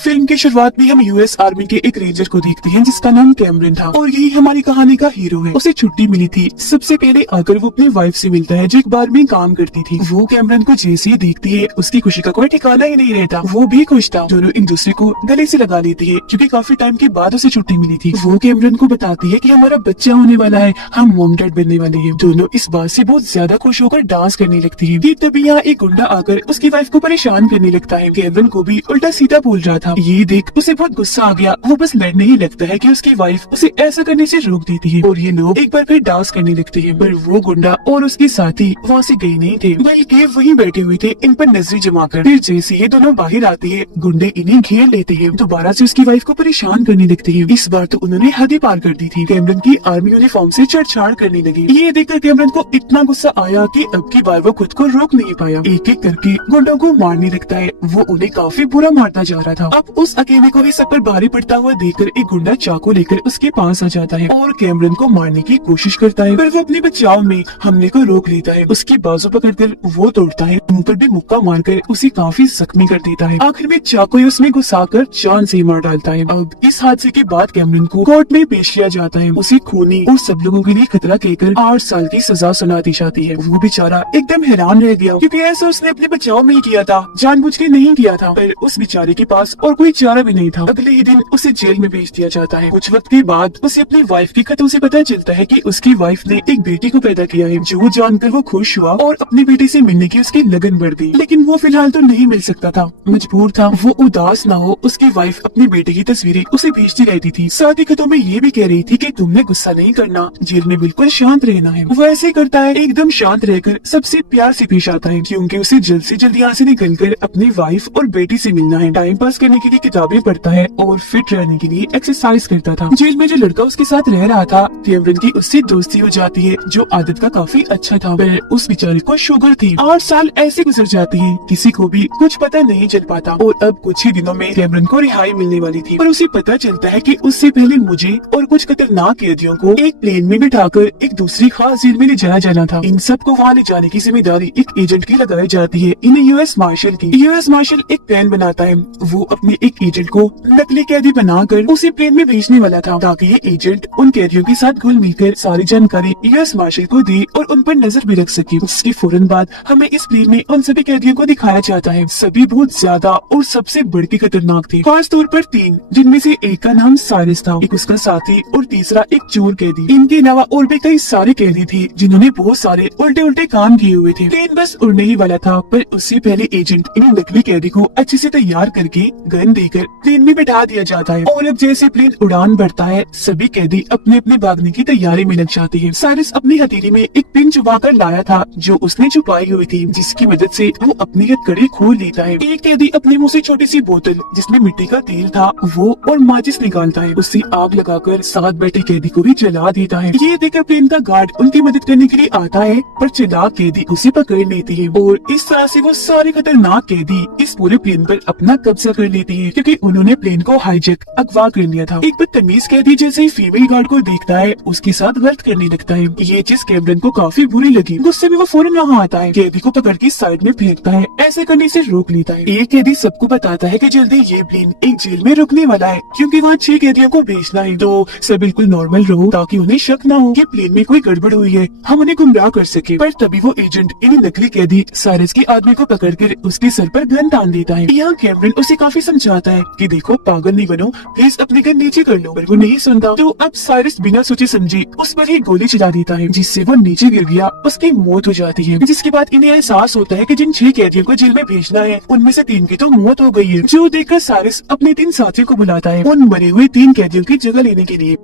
Film की शुरुआत में हम यूएस आर्मी के एक रेंजर को देखते हैं जिसका नाम कैमरन था और यही हमारी कहानी का हीरो है। उसे छुट्टी मिली थी। सबसे पहले आकर वो अपनी वाइफ से मिलता है जो एक बार में काम करती थी। वो कैमरन को जैसे ही देखती है उसकी खुशी का कोई ठिकाना ही नहीं रहता। वो भी खुश था। दोनों एक दूसरे को गले से लगा लेती है क्योंकि काफी टाइम के बाद उसे छुट्टी मिली थी। वो कैमरन को बताती है कि हमारा बच्चा होने वाला है, हम मॉम डैड बनने वाले हैं। दोनों इस बात से बहुत ज्यादा खुश होकर डांस करने लगती है। तभी यहाँ एक गुंडा आकर उसकी वाइफ को परेशान करने लगता है। कैमरन को भी उल्टा सीधा बोल रहा था। ये देख उसे बहुत गुस्सा आ गया। वो बस लड़ने ही लगता है कि उसकी वाइफ उसे ऐसा करने से रोक देती है और ये लोग एक बार फिर डांस करने लगते हैं। पर वो गुंडा और उसके साथी वहाँ से गए नहीं थे बल्कि वहीं बैठे हुए थे इन पर नजरें जमाकर। फिर जैसे ये दोनों बाहर आते हैं गुंडे इन्हें घेर लेते हैं। दोबारा से उसकी वाइफ को परेशान करने लगते हैं। इस बार तो उन्होंने हद ही पार कर दी थी। कैमरन की आर्मी यूनिफॉर्म से छेड़छाड़ करने लगी। ये देखकर कैमरन को इतना गुस्सा आया कि अब की बार वो खुद को रोक नहीं पाया। एक एक करके गुंडों को मारने लगता है। वो उन्हें काफी बुरा मारता जा रहा था। अब उस अकेले को ही सब पर भारी पड़ता हुआ देखकर एक गुंडा चाकू लेकर उसके पास आ जाता है और कैमरन को मारने की कोशिश करता है। पर वो अपने बचाव में हमले को रोक लेता है। उसकी बाजू पकड़कर वो तोड़ता है। मुंह पर भी मुक्का मारकर उसे काफी जख्मी कर देता है। आखिर में चाकू उसमें घुसाकर जान से मार डालता है। अब इस हादसे के बाद कैमरन को कोर्ट में पेश किया जाता है। उसे खूनी और सब लोगों के लिए खतरा कहकर 8 साल की सजा सुना दी जाती है। वो बेचारा एकदम हैरान रह गया क्योंकि ऐसा उसने अपने बचाव में ही किया था, जानबूझ के नहीं किया था। पर उस बेचारे के पास और कोई चारा भी नहीं था। अगले ही दिन उसे जेल में भेज दिया जाता है। कुछ वक्त के बाद उसे अपनी वाइफ की खतों से पता चलता है कि उसकी वाइफ ने एक बेटी को पैदा किया है। जो जानकर वो खुश हुआ और अपनी बेटी से मिलने की उसकी लगन बढ़ गई। लेकिन वो फिलहाल तो नहीं मिल सकता था, मजबूर था। वो उदास न हो उसकी वाइफ अपनी बेटी की तस्वीरें उसे भेजती रहती थी। साथ ही खतों में ये भी कह रही थी कि तुमने गुस्सा नहीं करना, जेल में बिल्कुल शांत रहना है। वो ऐसे करता है, एकदम शांत रहकर सबसे प्यार से पेश आता है क्योंकि उसे जल्द से जल्द यहाँ से निकलकर अपनी वाइफ और बेटी से मिलना है। टाइम पास करने के लिए किताबें पढ़ता है और फिट रहने के लिए एक्सरसाइज करता था। जेल में जो लड़का उसके साथ रह रहा था कैमरन की उससे दोस्ती हो जाती है जो आदत का काफी अच्छा था। पर उस बेचारे को शुगर थी। 8 साल ऐसे गुजर जाते हैं, किसी को भी कुछ पता नहीं चल पाता। और अब कुछ ही दिनों में कैमरन को रिहाई मिलने वाली थी। पर उसे पता चलता है कि उससे पहले मुझे और कुछ खतरनाक कैदियों को एक प्लेन में बिठाकर एक दूसरी खास जेल में ले जाया जाना था। इन सबको वहाँ ले जाने की जिम्मेदारी एक एजेंट की लगाई जाती है, इन्हें यूएस मार्शल की। यूएस मार्शल एक प्लान बनाता है। वो अपने एक एजेंट को नकली कैदी बनाकर उसे प्लेन में भेजने वाला था ताकि ये एजेंट उन कैदियों के साथ घुल मिलकर सारी जानकारी यूएस मार्शल को दे और उन पर नजर भी रख सके। उसके फौरन बाद हमें इस प्लेन में उन सभी कैदियों को दिखाया जाता है। सभी बहुत ज्यादा और सबसे बढ़ के खतरनाक थे। खास तौर पर 3, जिनमें से एक का नाम साइरस था, एक उसका साथी और तीसरा एक चोर कैदी। इनके अलावा और भी कई सारे कैदी थे जिन्होंने बहुत सारे उल्टे उल्टे काम किए हुए थे। प्लेन बस उड़ने ही वाला था पर उससे पहले एजेंट इन नकली कैदी को अच्छे से तैयार करके गन देकर प्लेन में बिठा दिया जाता है। और अब जैसे प्लेन उड़ान भरता है सभी कैदी अपने अपने भागने की तैयारी में लग जाते हैं। साइरस अपनी हथेली में एक पिन छुपा कर लाया था जो उसने छुपाई हुई थी, जिसकी मदद से वो अपनी हथकड़ी खोल लेता है। एक कैदी अपने मुंह से छोटी सी बोतल जिसमें मिट्टी का तेल था वो और माचिस निकालता है। उससे आग लगाकर साथ बैठे कैदी को भी जला देता है। ये देखकर प्लेन का गार्ड उनकी मदद करने के लिए आता है पर चालाक कैदी उसे पकड़ लेती है और इस तरह से वो सारे खतरनाक कैदी इस पूरे प्लेन पर अपना कब्जा कर लेते हैं क्योंकि उन्होंने प्लेन को हाईजैक अगवा कर लिया था। एक बदतमीज कैदी जैसे ही फीमेल गार्ड को देखता है उसके साथ गलत करने लगता है। ये चीज कैमरन को काफी बुरी लगी। गुस्से में वो फौरन वहाँ आता है, कैदी को पकड़ के साइड में फेंकता है। ऐसे करने से रोक लेता है। एक कैदी सबको बताता है कि जल्दी ये प्लेन एक जेल में रुकने वाला है क्योंकि वहाँ 6 कैदियों को भेजना है। तो सब बिल्कुल नॉर्मल रहो ताकि उन्हें शक न हो कि प्लेन में कोई गड़बड़ हुई है, हम उन्हें गुमराह कर सके। पर तभी वो एजेंट इन नकली कैदी साइरस के आदमी को पकड़कर उसके सर पर गन तान देता है। यहाँ कैमरन उसे काफी समझाता है कि देखो पागल नहीं बनो, प्लीज अपनी गन नीचे कर लो। पर वो नहीं सुनता। तो अब साइरस बिना सोचे समझे उस पर ही गोली चला देता है जिससे वो नीचे गिर गया। उसकी मौत हो जाती है। जिसके बाद इन्हें एहसास होता है कि जिन 6 कैदियों को जेल में भेजना है उनमें से 3 की तो मौत हो गई है। जो देखकर साइरस अपने 3 साथियों को बुलाता है उन मरे हुए 3 कैदियों की जगह लेने के लिए।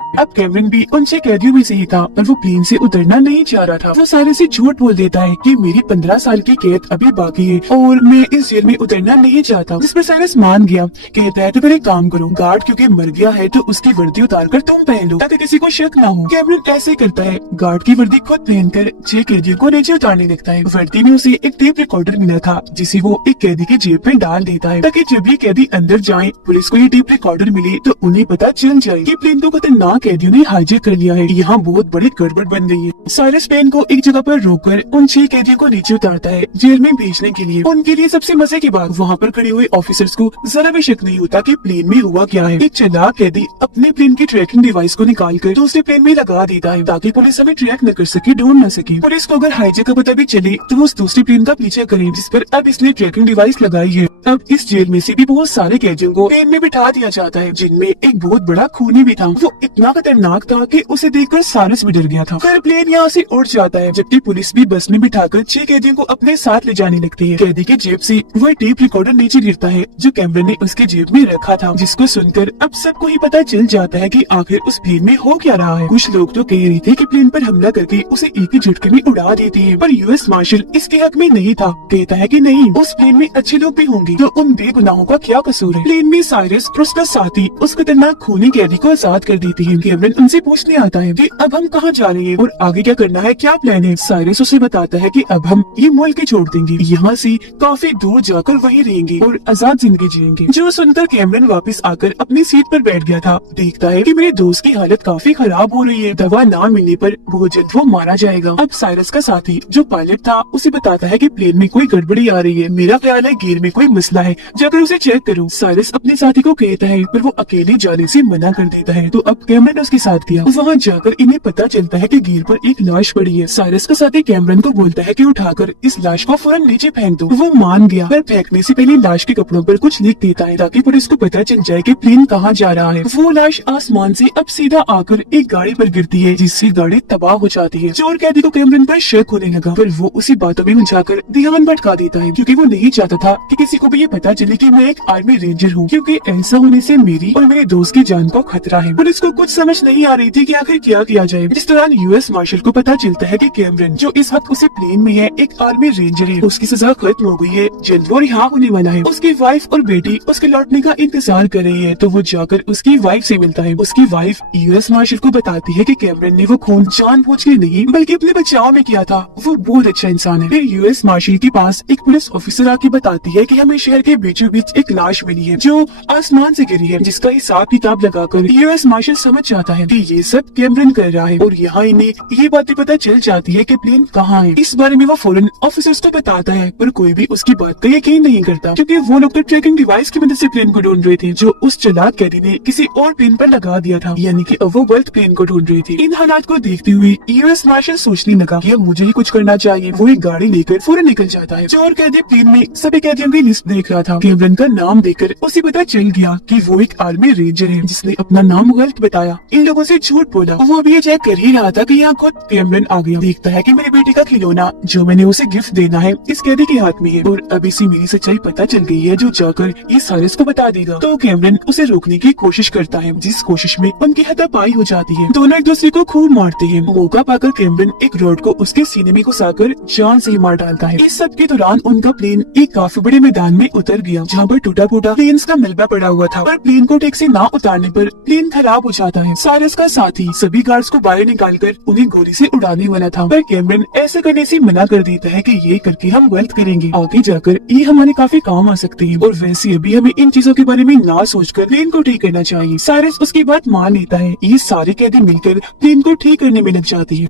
अब कैमरन भी उन 6 कैदियों में से ही था पर वो प्लेन से उतरना नहीं चाह रहा था। वो साइरस से झूठ बोल देता है कि मेरी 15 साल की कैद अभी बाकी है और मैं इस जेल में उतरना नहीं चाहता। जिस पर साइरस मान गया। कहता है तो फिर एक काम करो, गार्ड क्योंकि मर गया है तो उसकी वर्दी उतार कर तुम पहन लो ताकि किसी को शक ना हो। कैमरन ऐसे करता है, गार्ड की वर्दी खुद पहनकर 6 कैदियों को नीचे उतारने लगता है। वर्दी में उसे एक टेप रिकॉर्डर मिला था जिसे वो एक कैदी की जेब में डाल देता है ताकि जब भी कैदी अंदर जाए पुलिस को ये टेप रिकॉर्डर मिले तो उन्हें पता चल जाए कि प्लेन तो खतरनाक कैदियों ने हाईजैक कर लिया है। यहाँ बहुत बड़ी गड़बड़ बन गई है। साइरस प्लेन को एक जगह पर रोककर उन 6 कैदियों को नीचे उतारता है जेल में भेजने के लिए। उनके लिए सबसे मजे की बात, वहाँ पर खड़े हुए ऑफिसर्स को जरा भी शक नहीं होता कि प्लेन में हुआ क्या है। एक चालाक कैदी अपने प्लेन की ट्रैकिंग डिवाइस को निकालकर दूसरे प्लेन में लगा देता है ताकि पुलिस हमें ट्रैक न कर सके, ढूंढ न सके। पुलिस को अगर हाईजैक का पता भी चले तो वो उस दूसरे प्लेन का पीछा करे जिस पर अब इसने ट्रैकिंग डिवाइस लगाई है। अब इस जेल में से भी बहुत सारे कैदियों को प्लेन में बिठा दिया जाता है, जिनमें एक बहुत बड़ा खूनी भी था। वो इतना खतरनाक था कि उसे देखकर साइरस भी डर गया था। फिर प्लेन यहाँ से उड़ जाता है, जबकि पुलिस भी बस में बिठाकर 6 कैदियों को अपने साथ ले जाने लगती है। कैदी की जेब से वह टेप रिकॉर्डर नीचे गिरता है जो कैमरन ने उसके जेब में रखा था, जिसको सुनकर अब सबको ही पता चल जाता है कि आखिर उस प्लेन में हो क्या रहा है। कुछ लोग तो कह रहे थे कि प्लेन पर हमला करके उसे एक ही झटके में उड़ा देती है, पर यूएस मार्शल इसके हक में नहीं था। कहता है कि नहीं, उस प्लेन में अच्छे लोग भी होंगे, तो उन बेगुनाहों का क्या कसूर है। प्लेन में साइरस और उसका साथी उस खतरनाक खूनी कैदी को आजाद कर देती है। कैमरन उनसे पूछने आता है कि अब हम कहाँ जा रहे हैं और आगे क्या करना है, क्या प्लान है। साइरस उसे बताता है कि अब हम ये मुल्क ही छोड़ देंगे, यहाँ से काफी दूर जाकर वहीं रहेंगे और आजाद जिंदगी जिएंगे। जो सुनकर कैमरन वापस आकर अपनी सीट पर बैठ गया था। देखता है कि मेरे दोस्त की हालत काफी खराब हो रही है, दवा ना मिलने पर बहुत जल्द वो मारा जाएगा। अब साइरस का साथी जो पायलट था उसे बताता है कि प्लेन में कोई गड़बड़ी आ रही है, मेरा ख्याल है गियर में कोई मसला है, जाकर उसे चेक करो। साइरस अपने साथी को कहता है पर वो अकेले जाने से मना कर देता है। तो अब कैमरन उसके साथ गया। वहाँ जाकर इन्हें पता चलता है कि गियर पर एक लाश पड़ी है। साइरस का साथी कैमरन को बोलता है कि उठाकर इस लाश को फौरन नीचे फेंक दो। वो मान गया, पर फेंकने से पहले लाश के कपड़ों पर कुछ लिख देता है ताकि पुलिस को पता चल जाए कि प्लेन कहाँ जा रहा है। वो लाश आसमान से अब सीधा आकर एक गाड़ी पर गिरती है, जिससे गाड़ी तबाह हो जाती है। चोर कैदी को कैमरन पर शक होने लगा, पर वो उसी बातों में उलझाकर ध्यान भटका देता है, क्योंकि वो नहीं चाहता था कि किसी को भी ये पता चले कि मैं एक आर्मी रेंजर हूँ, क्योंकि ऐसा होने से मेरी और मेरे दोस्त की जान को खतरा है। पुलिस को कुछ समझ नहीं आ रही थी कि आखिर क्या किया जाए। जिस दौरान यूएस मार्शल को पता चलता है कि कैमरन जो इस वक्त उसे प्लेन में है एक आर्मी रेंजर है, उसकी सजा खत्म हो गई है, जल्द वो रिहा होने वाला है। उसकी वाइफ और बेटी उसके लौटने का इंतजार कर रही है, तो वो जाकर उसकी वाइफ से मिलता है। उसकी वाइफ यूएस मार्शल को बताती है कि कैमरन ने वो खून जानबूझ के नहीं बल्कि अपने बचाव में किया था, वो बहुत अच्छा इंसान है। फिर यूएस मार्शल के पास एक पुलिस ऑफिसर आके बताती है कि हमें शहर के बीचों बीच एक लाश मिली है जो आसमान से गिरी है, जिसका हिसाब किताब लगाकर यूएस मार्शल समझ जाता है कि ये सब कैमरन कर रहा है। और यहाँ इन्हें ये बातें पता चल जाती है कि प्लेन कहाँ है। इस बारे में वो फौरन ऑफिसर्स को बताता है, पर कोई भी उसकी बात का यकीन नहीं करता, क्योंकि वो लोग तो ट्रैकिंग डिवाइस की मदद से प्लेन को ढूंढ रहे थे जो उस चालाक कैदी ने किसी और प्लेन पर लगा दिया था, यानी कि अब वो गलत प्लेन को ढूंढ रही थी। इन हालात को देखते हुए यूएस मार्शल सोचने लगा कि अब मुझे ही कुछ करना चाहिए। वो एक गाड़ी लेकर फौरन निकल जाता है। चोर कैदी प्लेन में सभी कैदियों की लिस्ट देख रहा था। कैमरन का नाम देखकर उसे पता चल गया कि वो एक आर्मी रेंजर है जिसने अपना नाम गलत बताया, इन लोगों से झूठ बोला। वो अभी ये चेक कर ही रहा था कि यहाँ खुद कैमरन आ गया। देखता है कि मेरे बेटे का खिलौना जो मैंने उसे गिफ्ट देना है इस कैदी के हाथ में है, और अब इसे मेरी सच्चाई पता चल गई है जो जाकर ये साइरस को बता देगा। तो कैमरन उसे रोकने की कोशिश करता है, जिस कोशिश में उनकी हाथापाई हो जाती है। दोनों एक दूसरे को खूब मारते हैं। मौका पाकर कैमरन एक रॉड को उसके सीने में घुसाकर जान से मार डालता है। इस सब के दौरान उनका प्लेन एक काफी बड़े मैदान में उतर गया, जहाँ पर टूटा फूटा प्लेन्स का मलबा पड़ा हुआ था, और प्लेन को टेक से ना उतारने पर प्लेन खराब हो जाता है। साइरस का साथी सभी गार्ड्स को बाहर निकालकर उन्हें गोली से उड़ाने वाला था, पर कैमरन ऐसा करने से मना कर देता है कि ये करके हम गलत करेंगे, आगे जाकर ये हमारे काफी काम आ सकते हैं, और वैसे अभी हमें इन चीजों के बारे में ना सोचकर प्लेन को ठीक करना चाहिए। साइरस उसकी बात मान लेता है। ये सारे कैदी मिलकर प्लेन को ठीक करने में लग जाती है।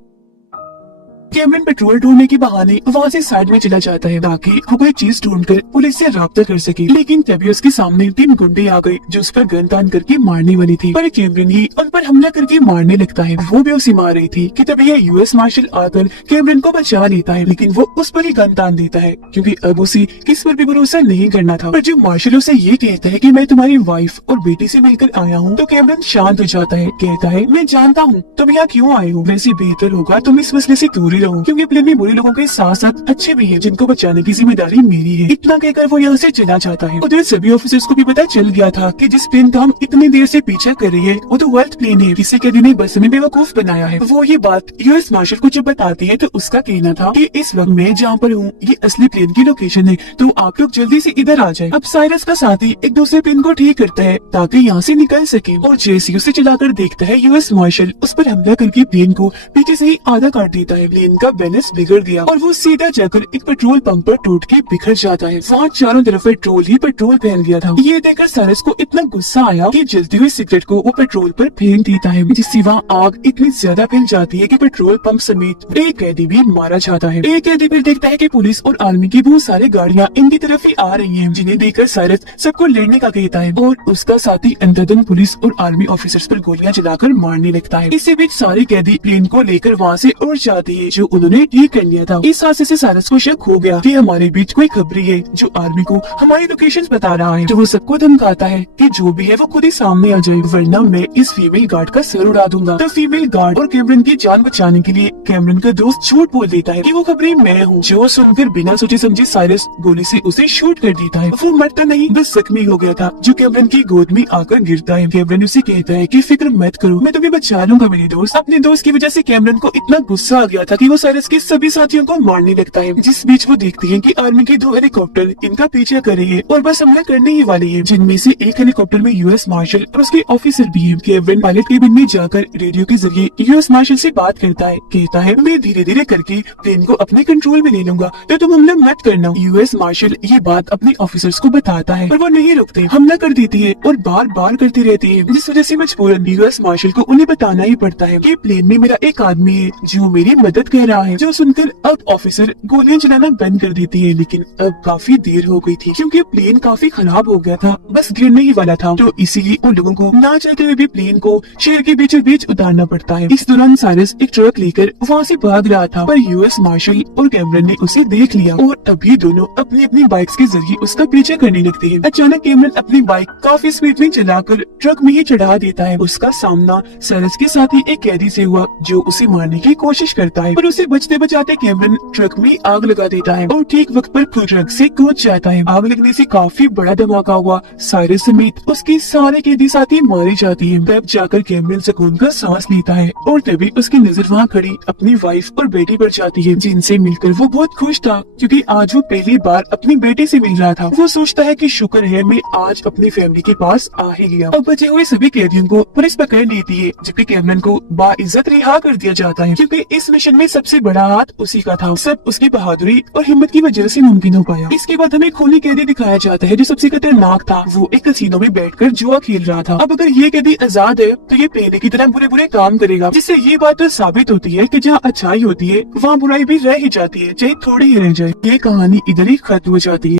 कैमरन पेट्रोल ढूंढने के बहाने वहाँ से साइड में चला जाता है ताकि वो कोई चीज ढूंढकर पुलिस से राब्ता कर सके, लेकिन तभी उसके सामने 3 गुंडे आ गए जो उस पर गन तान करके मारने वाली थी, पर कैमरन ही उन पर हमला करके मारने लगता है। वो भी उसे मार रही थी कि तभी यह यूएस मार्शल आकर कैमरन को बचा लेता है, लेकिन वो उस पर ही गन तान देता है क्योंकि अब उसे किस पर भी भरोसा नहीं करना था। पर जब मार्शल उसे ये कहता है कि मैं तुम्हारी वाइफ और बेटी से मिलकर आया हूँ, तो कैमरन शांत हो जाता है। कहता है मैं जानता हूँ तुम यहाँ क्यों आए हो, वैसे बेहतर होगा तुम इस मसले से दूर ही रहो, क्योंकि प्लेन में बुरे लोगों के साथ साथ अच्छे भी हैं जिनको बचाने की जिम्मेदारी मेरी है। इतना कहकर वो यहाँ से चला जाता है। उधर सभी ऑफिसर्स को भी पता चल गया था कि जिस प्लेन का हम इतनी देर से पीछा कर रहे हैं वो तो गलत प्लेन है, किसी कैदी ने बस में बेवकूफ बनाया है। वो ये बात यूएस मार्शल को जब बताती है तो उसका कहना था कि इस वक्त मैं जहाँ पर हूँ ये असली प्लेन की लोकेशन है, तो आप लोग जल्दी से इधर आ जाए। अब साइरस का साथी एक दूसरे प्लेन को ठीक करता है ताकि यहाँ से निकल सके, और जैसे उसे चलाकर देखता है यूएस मार्शल उस पर हमला करके प्लेन को पीछे से ही आधा काट देता है। प्लेन प्लेन का बैलेंस बिगड़ गया और वो सीधा जाकर एक पेट्रोल पंप पर टूट के बिखर जाता है। वहाँ चारों तरफ पेट्रोल ही पेट्रोल फैल गया था। ये देखकर साइरस को इतना गुस्सा आया कि जलती हुई सिगरेट को वो पेट्रोल पर फेंक देता है, जिससे वहाँ आग इतनी ज्यादा फैल जाती है कि पेट्रोल पंप समेत एक कैदी भी मारा जाता है। एक कैदी फिर देखता है कि पुलिस और आर्मी की बहुत सारी गाड़ियाँ इनकी तरफ ही आ रही हैं, जिन्हें देखकर साइरस सबको लड़ने का कहता है और उसका साथी अंधाधुंध पुलिस और आर्मी ऑफिसर्स पर गोलियां चलाकर मारने लगता है। इसी बीच सारे कैदी प्लेन को लेकर वहाँ से उड़ जाते हैं, जो उन्होंने ठीक कर लिया था। इस हादसे से साइरस को शक हो गया कि हमारे बीच कोई खबरी है जो आर्मी को हमारी लोकेशन बता रहा है। तो वो सबको धमकाता है कि जो भी है वो खुद ही सामने आ जाए, वरना मैं इस फीमेल गार्ड का सर उड़ा दूंगा। तो फीमेल गार्ड और कैमरन की जान बचाने के लिए कैमरन का दोस्त झूठ बोल देता है कि वो खबरी मैं हूँ, जो सुनकर बिना सोचे समझे साइरस गोली से उसे शूट कर देता है। वो मरता नहीं, बस जख्मी हो गया था, जो कैमरन की गोद में आकर गिरता है। कैमरन उसे कहता है कि फिक्र मत करो, मैं तुम्हें बचा लूंगा मेरे दोस्त। अपने दोस्त की वजह से कैमरन को इतना गुस्सा आ गया था कि वो साइरस के सभी साथियों को मारने लगता है। जिस बीच वो देखती है कि आर्मी के 2 हेलीकॉप्टर इनका पीछा कर रही है और बस हमला करने ही वाली है, जिनमें से एक हेलीकॉप्टर में यूएस मार्शल और उसके ऑफिसर भी है। कैमरन पायलट केबिन में जाकर रेडियो के जरिए यूएस मार्शल से बात करता है, कहता है मैं धीरे धीरे करके प्लेन को अपने कंट्रोल में ले लूंगा, तो तुम हमला मत करना। यूएस मार्शल ये बात अपने ऑफिसर्स को बताता है, पर वो नहीं रुकते, हमला कर देती है और बार बार करती रहती है, जिस वजह से मजबूरन यूएस मार्शल को उन्हें बताना ही पड़ता है कि प्लेन में मेरा एक आदमी है जो मेरी मदद कर रहा है। जो सुनकर अब ऑफिसर गोलियां चलाना बंद कर देती है, लेकिन अब काफी देर हो गई थी क्योंकि प्लेन काफी खराब हो गया था, बस गिरने ही वाला था। तो इसीलिए उन लोगों को ना चाहते हुए भी प्लेन को शहर के बीचों बीच उतारना पड़ता है। इस दौरान साइरस एक ट्रक लेकर वहाँ से भाग रहा था, पर यूएस मार्शल और कैमरन ने उसे देख लिया और अभी दोनों अपनी अपनी बाइक्स के जरिए उसका पीछा करने लगते हैं। अचानक कैमरन अपनी बाइक काफी स्पीड में चलाकर ट्रक में ही चढ़ा देता है। उसका सामना साइरस के साथ ही एक कैदी से हुआ, जो उसे मारने की कोशिश करता है, पर उसे बचते बचाते कैमरन ट्रक में आग लगा देता है और ठीक वक्त पर खुद ट्रक से कूद जाता है। आग लगने से काफी बड़ा धमाका हुआ, साइरस समेत उसके सारे कैदी साथी मारे जाते हैं। तब जाकर कैमरन सुकून का सांस लेता है और तभी उसकी नजर वहाँ खड़ी अपनी वाइफ और बेटी पर जाती है, जिनसे मिलकर वो बहुत खुश था क्योंकि आज वो पहली बार अपनी बेटी से मिल रहा था। वो सोचता है कि शुक्र है मैं आज अपनी फैमिली के पास आ ही गया। अब बचे हुए सभी कैदियों को पुलिस पकड़ लेती है, जबकि कैमरन को बाइज्जत रिहा कर दिया जाता है क्योंकि इस मिशन में सबसे बड़ा हाथ उसी का था। सब उसकी बहादुरी और हिम्मत की वजह से मुमकिन हो पाया। इसके बाद हमें खूनी कैदी दिखाया जाता है जो सबसे खतरनाक था। वो एक कैसीनो में बैठकर जुआ खेल रहा था। अब अगर ये कैदी आजाद है तो ये पहले की तरह बुरे बुरे काम करेगा, जिससे ये बात तो साबित होती है कि जहाँ अच्छाई होती है वहाँ बुराई भी रह ही जाती है, चाहे थोड़ी ही रह जाए। ये कहानी इधर ही खत्म हो जाती है।